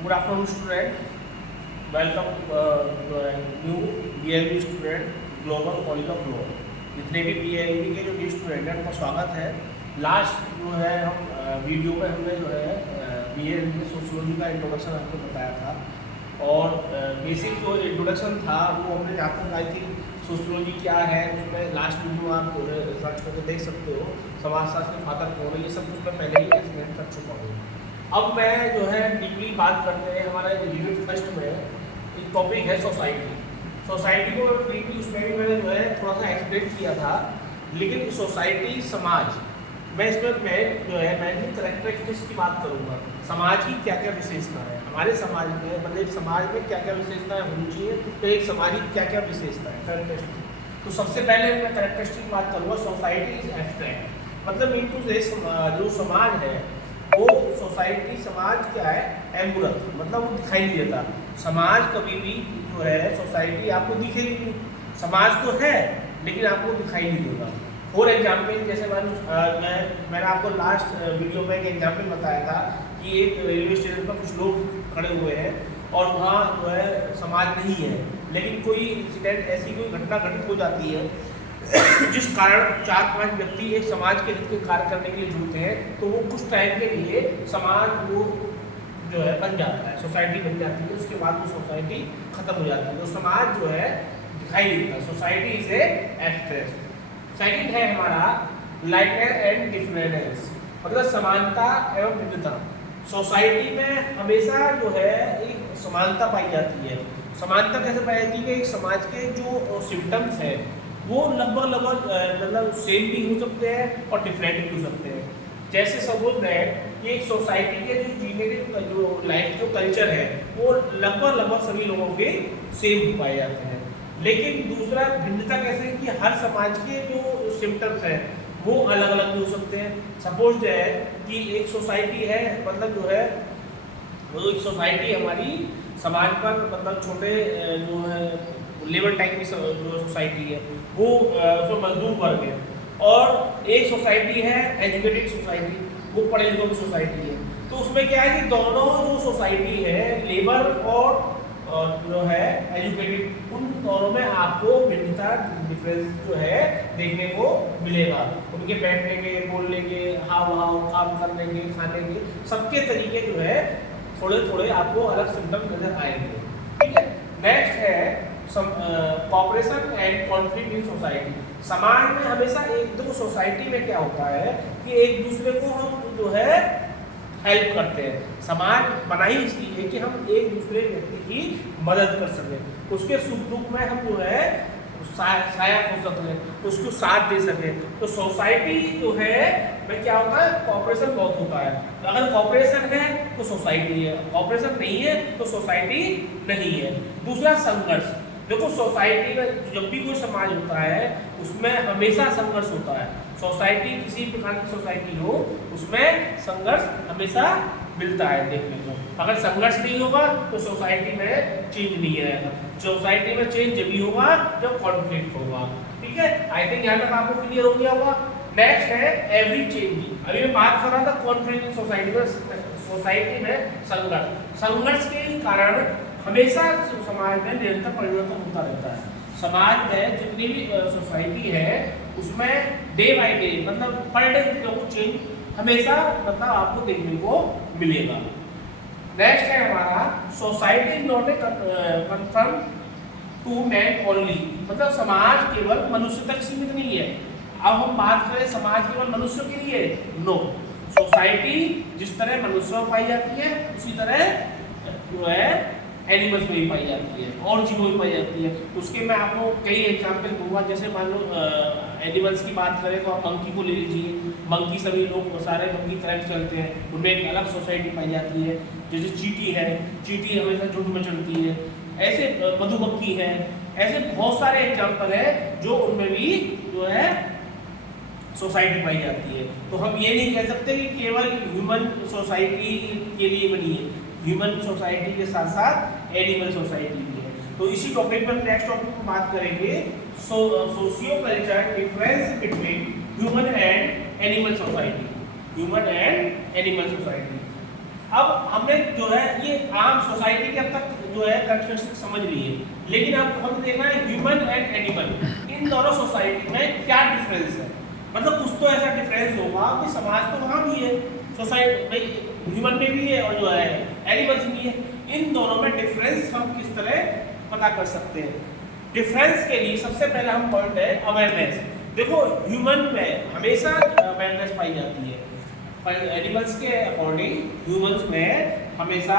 Good afternoon, student. Welcome new BLB student global college of law. जितने भी BLB के जो न्यू स्टूडेंट हैं उनका स्वागत है। लास्ट जो है हम वीडियो में हमने जो है BLB सोशियोलॉजी का इंट्रोडक्शन आपको बताया था और बेसिक जो इंट्रोडक्शन था वो हमने जहाँ तक आई थी सोशियोलॉजी क्या है उसमें लास्ट वीडियो आप सर्च करके देख सकते हो। समाजशास्त्र के फादर कौन है ये सब कुछ मैं पहले ही एक्सप्लेन कर चुका हूँ। अब मैं जो है डीपली बात करते हैं हमारे यूनिट फर्स्ट में एक टॉपिक है सोसाइटी। सोसाइटी को डीपली उसमें भी मैंने जो है थोड़ा सा एक्सप्लेन किया था, लेकिन सोसाइटी समाज मैं इसमें मैं जो है मैंने कैरेक्टरिस्टिक्स की बात करूँगा। समाज की क्या क्या विशेषता है हमारे समाज में, मतलब एक समाज में क्या क्या विशेषताएं होनी चाहिए, तो एक समाज की क्या क्या विशेषता है कैरेक्टरिस्टिक। तो सबसे पहले मैं कैरेक्टरिस्टिक की बात करूँगा। सोसाइटी इज एब्स्ट्रैक्ट, मतलब इनटू जो समाज है वो सोसाइटी समाज क्या है एम्बुलेंस, मतलब वो दिखाई नहीं देता। समाज कभी भी जो है सोसाइटी आपको दिखेगी नहीं, समाज तो है लेकिन आपको दिखाई नहीं देगा। फॉर एग्जाम्पल जैसे मैंने आपको लास्ट वीडियो में एक एग्जाम्पल बताया था कि एक रेलवे स्टेशन पर कुछ लोग खड़े हुए हैं और वहाँ जो है समाज नहीं है, लेकिन कोई इंसिडेंट ऐसी कोई घटना घटित हो जाती है जिस कारण 4-5 व्यक्ति एक समाज के हित के कार्य करने के लिए जुड़ते हैं, तो वो कुछ टाइम के लिए समाज वो जो है बन जाता है, सोसाइटी बन जाती है। उसके बाद वो सोसाइटी खत्म हो जाती है, तो समाज जो है दिखाई देता है। Society is a abstract. Second है हमारा लाइकनेस एंड डिफरेंस, मतलब समानता एवं भिन्नता। सोसाइटी में हमेशा जो है एक समानता पाई जाती है। समानता कैसे पाई जाती है कि एक समाज के जो सिम्टम्स हैं वो लगभग मतलब सेम भी हो सकते हैं और डिफरेंट भी हो सकते हैं। जैसे सपोज दैट कि एक सोसाइटी के जो जीने के जो लाइफ जो कल्चर है वो लगभग सभी लोगों के सेम पाए जाते हैं। लेकिन दूसरा भिन्नता कैसे कि हर समाज के जो सिम्टम्स हैं वो अलग अलग भी हो सकते हैं। सपोज दैट कि एक सोसाइटी है, मतलब जो है वो एक सोसाइटी हमारी समाज पर मतलब छोटे जो है लेबर टाइप की जो सोसाइटी है वो जो मजदूर वर्ग है, और एक सोसाइटी है एजुकेटेड सोसाइटी, वो पढ़े लिखों की सोसाइटी है। तो उसमें क्या है कि दोनों जो सोसाइटी है लेबर और जो है एजुकेटेड, उन दोनों में आपको भिन्नता डिफरेंस जो है देखने को मिलेगा। उनके बैठने के, बोलने के, हाव भाव, काम करने के, खाने के, सबके तरीके जो है थोड़े थोड़े आपको अलग सिम्टम नजर आएंगे। ठीक है। नेक्स्ट है cooperation and conflict in society. समाज में हमेशा एक दो सोसाइटी में क्या होता है कि एक दूसरे को हम जो है हेल्प करते हैं। समाज बना ही इसलिए है कि हम एक दूसरे व्यक्ति की मदद कर सकें, उसके सुख दुख में हम जो है सहायक हो सकें, उसको साथ दे सकें। तो सोसाइटी जो है में क्या होता है कॉपरेशन बहुत होता है। तो अगर कॉपरेशन है तो सोसाइटी है, कॉपरेशन नहीं है तो सोसाइटी नहीं है। दूसरा संघर्ष। देखो सोसाइटी में जब भी कोई समाज होता है उसमें हमेशा संघर्ष होता है। सोसाइटी किसी प्रकार की सोसाइटी हो उसमें संघर्ष हमेशा मिलता है देखने को। अगर संघर्ष नहीं होगा तो सोसाइटी में चेंज नहीं आएगा। सोसाइटी में चेंज जब भी होगा जब कॉन्फ्लिक्ट होगा। ठीक है, आई थिंक यहाँ तक आपको क्लियर हो गया होगा। नेक्स्ट है एवरी चेंजिंग। अभी मैं बात कर रहा था कॉन्फ्लिक्ट इन सोसाइटी में, सोसाइटी में संघर्ष। संघर्ष के कारण हमेशा समाज में निरंतर परिवर्तन होता रहता है। समाज में जितनी भी सोसाइटी है उसमें डे बाय डे मतलब पर डे चेंज हमेशा मतलब आपको देखने को मिलेगा। नेक्स्ट है हमारा society is not a confirm to man only, मतलब समाज केवल मनुष्य तक सीमित नहीं है। अब हम बात करें समाज केवल मनुष्य के लिए, नो। सोसाइटी जिस तरह मनुष्य में पाई जाती है उसी तरह जो है एनिमल्स में भी पाई जाती है और जीवों में पाई जाती है। उसके मैं आपको कई एग्जाम्पल दूंगा। जैसे मान लो एनिमल्स की बात करें तो आप मंकी को ले लीजिए। मंकी सभी लोग सारे मंकी करेक्ट चलते हैं, उनमें एक अलग सोसाइटी पाई जाती है। जैसे चींटी है, चींटी हमेशा झुंड में चलती है। ऐसे मधुमक्खी है, ऐसे बहुत सारे एग्जाम्पल है जो उनमें भी जो है सोसाइटी पाई जाती है। तो हम ये नहीं कह सकते कि केवल ह्यूमन सोसाइटी के लिए बनी है, ह्यूमन सोसाइटी के साथ साथ एनिमल सोसाइटी भी है। तो इसी टॉपिक पर नेक्स्ट टॉपिक पर बात करेंगे socio culture difference between human and animal society. Human and animal society. अब हमने जो है ये आम सोसाइटी के अब तक जो है कैरेक्टरिस्टिक समझ ली है, लेकिन अब हम देखना है ह्यूमन एंड एनिमल, इन दोनों सोसाइटी में क्या डिफरेंस है। मतलब कुछ तो ऐसा डिफरेंस होगा कि समाज तो वहाँ भी है, सोसाइटी में ह्यूमन में भी है और जो है एनिमल्स में भी है, इन दोनों में डिफरेंस हम किस तरह पता कर सकते हैं। डिफरेंस के लिए सबसे पहला हम पॉइंट है अवेयरनेस। देखो ह्यूमन में हमेशा अवेयरनेस पाई जाती है, पर एनिमल्स के अकॉर्डिंग ह्यूमंस में हमेशा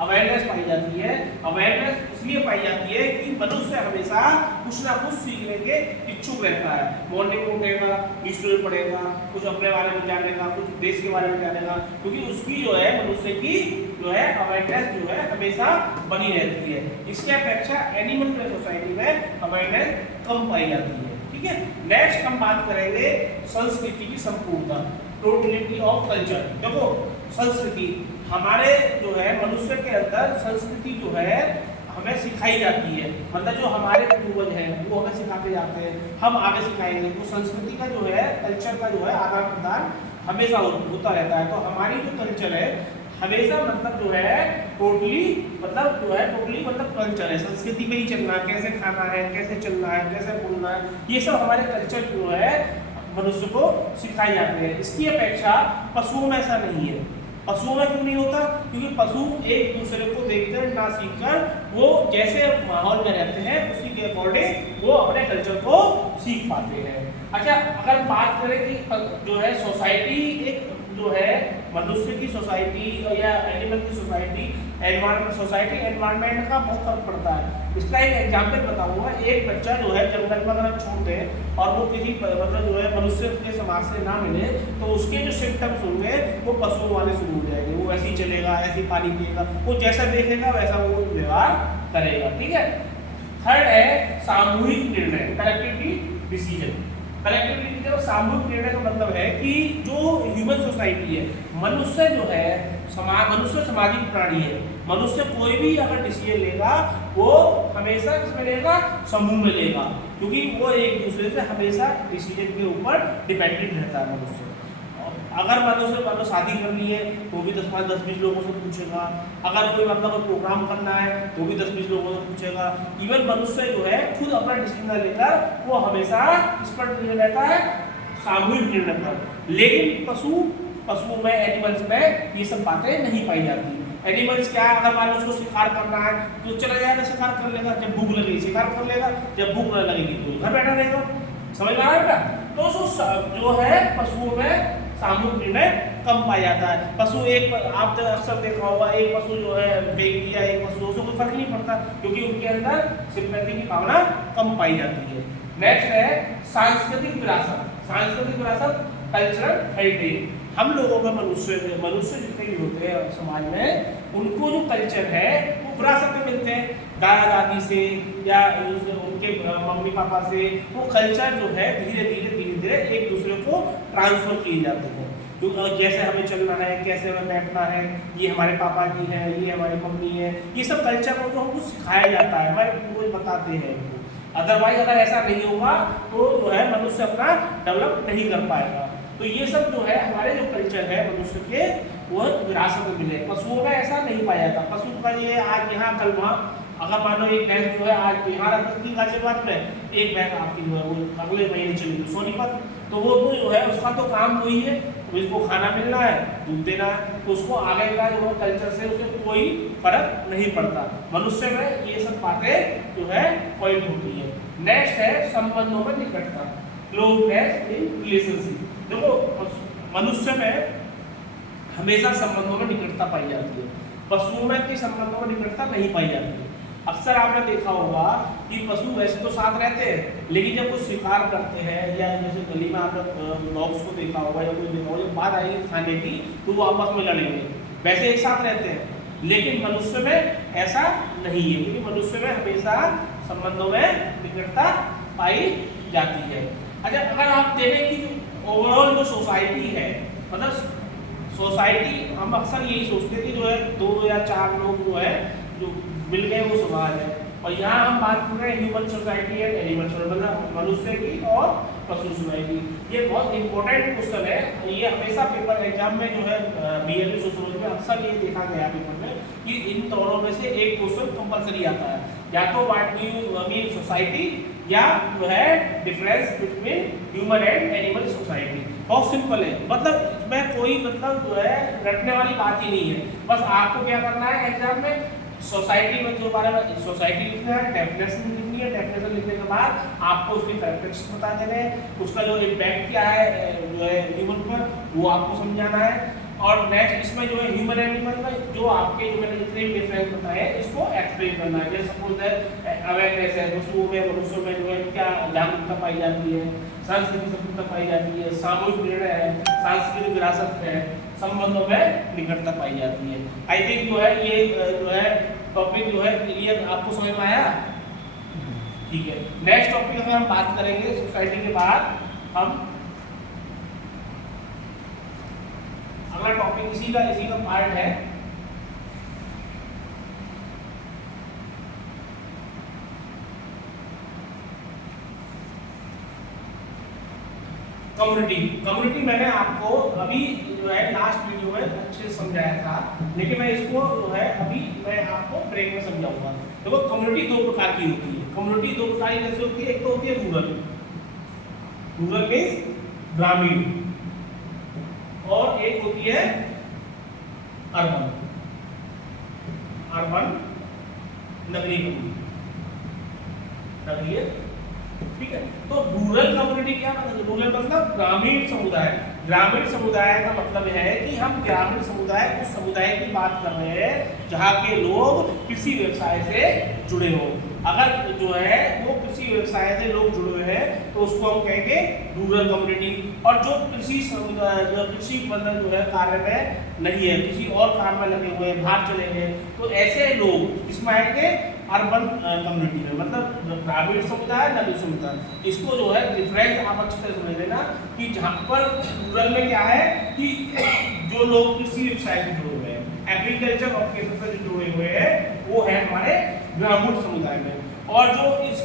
अवेयरनेस पाई जाती है। अवेयरनेस इसलिए पाई जाती है कि मनुष्य हमेशा कुछ ना कुछ सीखने के इच्छुक रहता है। मॉर्निंग में उठेगा, हिस्ट्री पढ़ेगा, कुछ अपने बारे में जानेगा, कुछ देश के बारे में जानेगा, क्योंकि उसकी जो है मनुष्य की जो है अवेयरनेस जो है हमेशा बनी रहती है। इसके अपेक्षा एनिमल सोसाइटी में अवेयरनेस कम पाई जाती है। ठीक है, नेक्स्ट हम बात करेंगे संस्कृति की संपूर्णता, टोटलिटी ऑफ कल्चर। देखो संस्कृति हमारे जो है मनुष्य के अंदर संस्कृति जो है हमें सिखाई जाती है, मतलब जो हमारे पूर्वज हैं वो हमें सिखाते जाते हैं, हम आगे सिखाएंगे। तो संस्कृति का जो है कल्चर का जो है आदान प्रदान हमेशा होता रहता है। तो हमारी जो कल्चर है हमेशा मतलब जो है टोटली मतलब कल्चर है, संस्कृति में ही चलना है, कैसे खाना है, कैसे चलना है, कैसे बोलना है, ये सब हमारे कल्चर जो है मनुष्य को सिखाए जाते हैं। इसकी अपेक्षा पशुओं में ऐसा नहीं है। पशुओं में क्यों नहीं होता? क्योंकि पशु एक दूसरे को देखकर ना सीखकर वो जैसे माहौल में रहते हैं उसी के अकॉर्डिंग वो अपने कल्चर को सीख पाते हैं। अच्छा, अगर बात करें कि जो है सोसाइटी एक जो है मनुष्य की सोसाइटी या एनिमल की सोसाइटी एनवायरनमेंट का बहुत फर्क पड़ता है। इसका एक एग्जाम्पल बताऊंगा। एक बच्चा जो है जंगल में अगर छोड़ दें और वो किसी मतलब जो है मनुष्य के समाज से ना मिले तो उसके जो सिम्टम्स होंगे वो पशुओं वाले शुरू हो जाएंगे। वो ऐसे ही चलेगा, ऐसे ही पानी पिएगा, वो जैसा देखेगा वैसा वो व्यवहार करेगा। ठीक है। थर्ड है सामूहिक निर्णय, कलेक्टिव डिसीजन। कलेक्टिव सामूहिक निर्णय का मतलब है कि जो ह्यूमन सोसाइटी है, मनुष्य जो है मनुष्य सामाजिक प्राणी है। मनुष्य कोई भी अगर डिसीजन लेगा वो हमेशा किसमें लेगा? समूह में लेगा, क्योंकि वो एक दूसरे से हमेशा डिसीजन के ऊपर डिपेंडेंट रहता है मनुष्य। अगर मनुष्य शादी करनी है तो भी 10-20 लोगों से पूछेगा, अगर कोई मतलब प्रोग्राम करना है तो भी 10-20 लोगों से पूछेगा। इवन मनुष्य जो है खुद अपना डिसीजन लेकर वो हमेशा इस पर रहता है सामूहिक निर्णय पर। लेकिन पशुओं में एनिमल्स में ये सब बातें नहीं पाई जाती। एनिमल्स क्या है, अगर मान लो उसको शिकार करना है तो चला जाएगा, शिकार कर लेगा, जब भूख लगेगी शिकार कर लेगा, जब भूख न लगेगी तो घर बैठा रहेगा। समझ में आ रहा है बेटा? तो जो है पशुओं में सामूहिक निर्णय कम पाया जाता है। पशु एक आप अक्सर देखा होगा, एक पशु जो है बेच दिया, एक पशु उसको कोई फर्क नहीं पड़ता, क्योंकि उनके अंदर सिंपैथी की भावना कम पाई जाती है। नेक्स्ट है सांस्कृतिक विरासत। सांस्कृतिक विरासत, कल्चरल हेरिटेज। हम लोगों का मनुष्य जितने भी होते हैं समाज में, उनको जो कल्चर है वो विरासत में मिलते हैं, दादा दादी से या उनके मम्मी पापा से। वो कल्चर जो है धीरे धीरे एक दूसरे को ट्रांसफर किए जाते हैं। तो जैसे हमें चलना है, कैसे हमें बैठना है, ये हमारे पापा की है, ये हमारी मम्मी है, ये सब कल्चर को हमको सिखाया जाता है, हमारे पूर्वज बताते हैं। अदरवाइज अगर ऐसा नहीं होगा तो जो है मनुष्य अपना डेवलप नहीं कर पाएगा। तो ये सब जो है हमारे जो कल्चर है मनुष्य के वो विरासत में मिले। पशुओं में ऐसा नहीं पाया जाता। पशु का ये आज यहाँ कल वहाँ, अगर मान लो एक भैंस जो है आज यहाँ रखती गाजियाबाद में, एक भैंस आपकी जो है वो अगले महीने चलेगी सोनीपत, तो वो जो है उसका तो काम वही है, उसको खाना मिलना है, दूध देना है, तो उसको आगे का जो कल्चर से उसे कोई फर्क नहीं पड़ता। मनुष्य में ये सब बातें जो है पॉइंट होती है। नेक्स्ट है संबंधों में निकटता, क्लोजनेस इन रिलेशनशिप। देखो मनुष्य में हमेशा संबंधों में निकटता पाई जाती है, पशुओं में की संबंधों में निकटता नहीं पाई जाती है। अक्सर आपने देखा होगा कि पशु वैसे तो साथ रहते हैं, लेकिन जब वो शिकार करते हैं या जैसे गली में आपने डॉग्स को देखा होगा या कोई देखा होगा, जब बात आएगी खाने की तो वो आपस में लड़ेंगे, वैसे एक साथ रहते हैं। लेकिन मनुष्य में ऐसा नहीं है, क्योंकि मनुष्य में हमेशा संबंधों में निकटता पाई जाती है। अच्छा, अगर आप देखें कि ओवरऑल जो सोसाइटी है, मतलब सोसाइटी हम अक्सर यही सोचते हैं कि जो है 2 या 4 लोग जो है जो मिल गए वो समाज है। और यहाँ हम बात कर रहे हैं human society and animal society, मतलब मनुष्य की और पशु सोसाइटी। ये बहुत इंपॉर्टेंट क्वेश्चन है, ये हमेशा पेपर एग्जाम में जो है बीएलए सोशियोलॉजी में अक्सर ये देखा गया पेपर में कि इन दोनों में से एक क्वेश्चन कंपलसरी आता है, या तो what do you mean society या जो है difference between human and animal society. बहुत सिंपल है, मतलब इसमें कोई मतलब जो है रटने वाली बात ही नहीं है। बस आपको क्या करना है एग्जाम में, सोसाइटी में जो बारे में सोसाइटी लिखना है, डेफिनेशन लिखनी है, डेफिनेशन लिखने के बाद आपको उसके कैरेक्टरिस्टिक्स बता देने हैं, उसका जो इम्पैक्ट क्या है जो है ह्यूमन पर वो आपको समझाना है। और नेक्स्ट इसमें जो है ह्यूमन एनिमल में जो आपके जो मैंने जितने भी डिफरेंस बताए हैं इसको एक्सप्लेन करना है। जैसे सपोज है अवेयरनेस है, पशुओं में मनुष्यों में जो है क्या जागरूकता पाई जाती है, सांस्कृतिक संपूर्णता पाई जाती है, सामूहिक निर्णय है, सांस्कृतिक विरासत है, संबंधों में निकटता पाई जाती है। आई थिंक जो है ये जो है टॉपिक जो है क्लियर आपको समझ में आया। ठीक है, नेक्स्ट टॉपिक अगर हम बात करेंगे सोसाइटी के बाद, हम अगला टॉपिक इसी का पार्ट है कम्युनिटी। कम्युनिटी मैंने आपको अभी जो है लास्ट वीडियो में अच्छे से समझाया था, लेकिन मैं इसको जो है अभी मैं आपको ब्रेक में समझाऊंगा। देखो कम्युनिटी दो प्रकार की होती है। कम्युनिटी दो प्रकार की कैसे होती है, एक तो होती है रूरल, रूरल मीन्स ग्रामीण, और एक होती है अर्बन, अर्बन नगरीय कम्युनिटी, नगरीय। ठीक है, तो रूरल कम्युनिटी क्या मतलब, रूरल मतलब ग्रामीण समुदाय। ग्रामीण समुदाय का मतलब है कि हम ग्रामीण समुदाय उस समुदाय की बात कर रहे हैं जहाँ के लोग कृषि व्यवसाय से जुड़े हो। अगर जो है वो कृषि व्यवसाय से लोग जुड़े हुए हैं तो उसको हम कहेंगे रूरल कम्युनिटी। और जो कृषि मतलब जो है कार्य में नहीं है, किसी और काम में लगे हुए हैं, बाहर चले गए, तो ऐसे लोग इसमें आएंगे अर्बन कम्युनिटी में, मतलब ग्रामीण समुदाय, नगरीय समुदाय। इसको जो है डिफरेंस आप अच्छी तरह समझ लेना कि जहाँ पर रूरल में क्या है कि जो लोग कृषि व्यवसाय से जुड़े हुए हैं, एग्रीकल्चर ऑक्यूपेशन से जुड़े हुए हैं, वो है हमारे ग्रामीण समुदाय में। और जो इस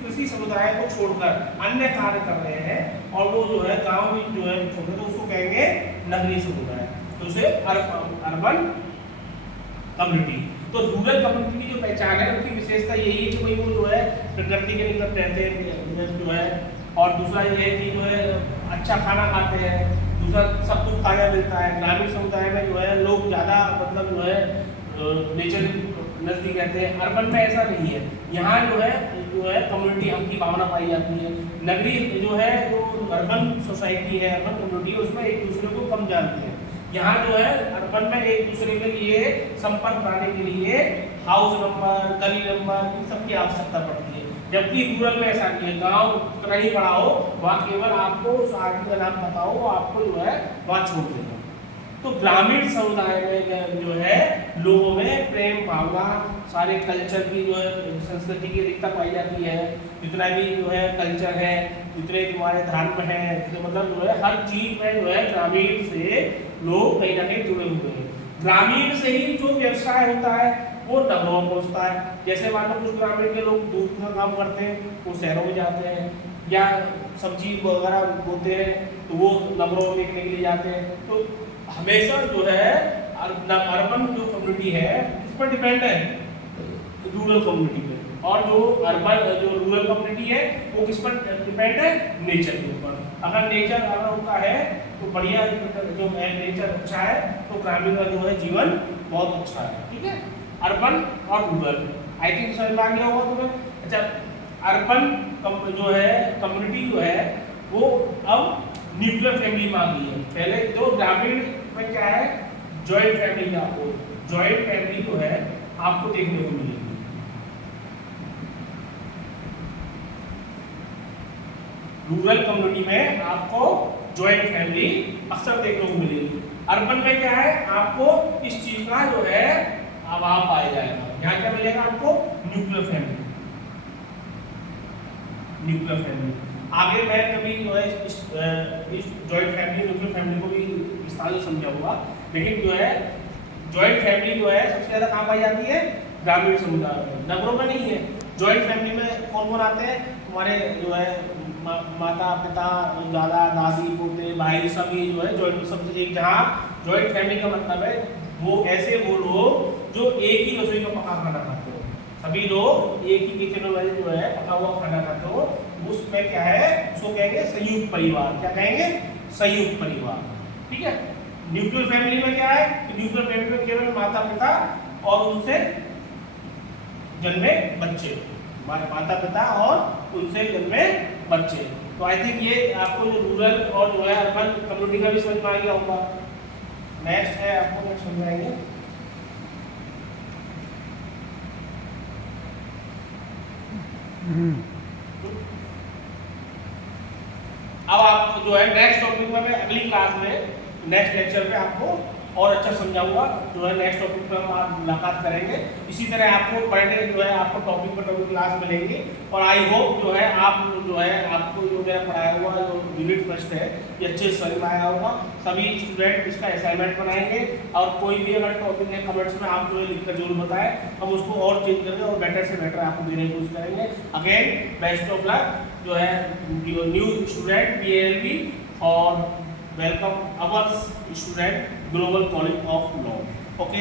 कृषि समुदाय को छोड़कर अन्य कार्य कर रहे हैं और वो जो है गाँव में जो है छोड़े, तो उसको कहेंगे नगरीय समुदाय, तो उसे अर्बन कम्युनिटी। तो रूरल कम्युनिटी की जो पहचान है उनकी विशेषता यही है कि भाई वो जो है प्रकृति के निकट रहते हैं जो है, और दूसरा ये है कि जो है अच्छा खाना खाते हैं, दूसरा सब कुछ ताजा मिलता है। ग्रामीण समुदाय में जो है लोग ज़्यादा मतलब जो है नेचर नज़दीक रहते हैं। अर्बन में ऐसा नहीं है, यहाँ जो है कम्युनिटी हम की भावना पाई जाती है। नगरीय जो है जो अर्बन सोसाइटी है, अर्बन कम्युनिटी है, उसमें एक दूसरे को कम जानते हैं। यहाँ जो है अर्बन में एक दूसरे के लिए संपर्क बनाने के लिए हाउस नंबर, गली नंबर, इन सब की आवश्यकता पड़ती है, जबकि रूरल में ऐसा नहीं है। गांव कितना ही बड़ा हो, वहाँ केवल आपको उस आदमी का नाम पता हो, वो आपको जो है वहाँ छोड़ देगा। तो ग्रामीण समुदाय में जो है लोगों में प्रेम भावना, सारे कल्चर की जो है संस्कृति की एकता पाई जाती है। जितना भी जो है कल्चर है, जितने हमारे धर्म है, तो मतलब जो है हर चीज में जो है ग्रामीण से लोग कहीं ना कहीं जुड़े हुए हैं। ग्रामीण से ही जो व्यवसाय होता है वो नगरों में पहुँचता है। जैसे मान लो कुछ ग्रामीण के लोग दूध का काम करते हैं, वो शहरों में जाते हैं, या सब्जी वगैरह बोते हैं तो वो नगरों में बेचने के लिए जाते हैं। तो हमेशा जो है अर्बन जो कम्युनिटी है इस पर डिपेंड है रूरल कम्युनिटी पे, और जो अर्बन जो रूरल कम्युनिटी है वो किस पर डिपेंड है, नेचर के ऊपर। अगर नेचर अगर उनका है तो बढ़िया, जो नेचर अच्छा है तो ग्रामीण का जो है जीवन बहुत अच्छा है। ठीक है, अर्बन और रूरल आई थिंक समझ में आ गया होगा तुम्हें। अच्छा, अर्बन जो है कम्युनिटी जो है वो अब न्यूक्लियर फैमिली में आ गई है। पहले जो ग्रामीण में क्या है, जॉइंट फैमिली का, आपको जॉइंट फैमिली जो है आपको देखने को मिलेगी। रूरल कम्युनिटी में आपको जॉइंट फैमिली अक्सर देखने को मिलेगी। अर्बन में क्या है, आपको इस चीज का जो है अभाव पाया जाएगा। यहाँ क्या मिलेगा आपको, न्यूक्लियर फैमिली, न्यूक्लियर फैमिली। आगे मैं कभी जो है इस जॉइंट फैमिली, न्यूक्लियर फैमिली को भी विस्तार से समझाऊंगा, लेकिन जो है जॉइंट फैमिली जो है सबसे ज़्यादा कहाँ पाई जाती है, ग्रामीण समुदाय में, नगरों में नहीं है। जॉइंट फैमिली में कौन कौन आते हैं, तुम्हारे जो है माता पिता, दादा दादी, पोते भाई, सभी जो है जॉइंट, सबसे एक जहाँ जॉइंट फैमिली का मतलब है वो ऐसे वो लोग जो एक ही रसोई का पका खाना खाते हो, सभी लोग एक ही किचन में जो है पका हुआ खाना खाते हो, उसमें क्या है, उसको कहेंगे संयुक्त परिवार। क्या कहेंगे? संयुक्त परिवार। ठीक है। न्यूक्लियर फैमिली में क्या है कि न्यूक्लियर फैमिली में केवल माता पिता और उनसे जन्मे बच्चे, माता पिता और उनसे जन्मे बच्चे। तो आई थिंक ये आपको जो रूरल और जो है अर्बन कम्युनिटी का भी समझ में आ गया होगा। नेक्स्ट है, आपको नेक्स्ट समझाएंगे। अब आप जो है नेक्स्ट टॉपिक में मैं अगली क्लास में नेक्स्ट लेक्चर में आपको और अच्छा समझाऊंगा। जो है नेक्स्ट टॉपिक पर हम आप मुलाकात करेंगे। इसी तरह आपको पर डे जो है आपको टॉपिक पर टॉपिक क्लास मिलेंगी। और आई होप जो है आप जो है आपको जो मेरा पढ़ाया हुआ जो यूनिट फर्स्ट है ये अच्छे से समझ में आया होगा। सभी स्टूडेंट इसका असाइनमेंट बनाएंगे और कोई भी अगर टॉपिक है कमेंट्स में आप जो है लिखकर जरूर बताएं, हम उसको और चेंज करेंगे और बेटर से बेटर आपको देने की कोशिश करेंगे। अगेन बेस्ट ऑफ लक जो है न्यू स्टूडेंट PLB और welcome our student Global College of Law. Okay.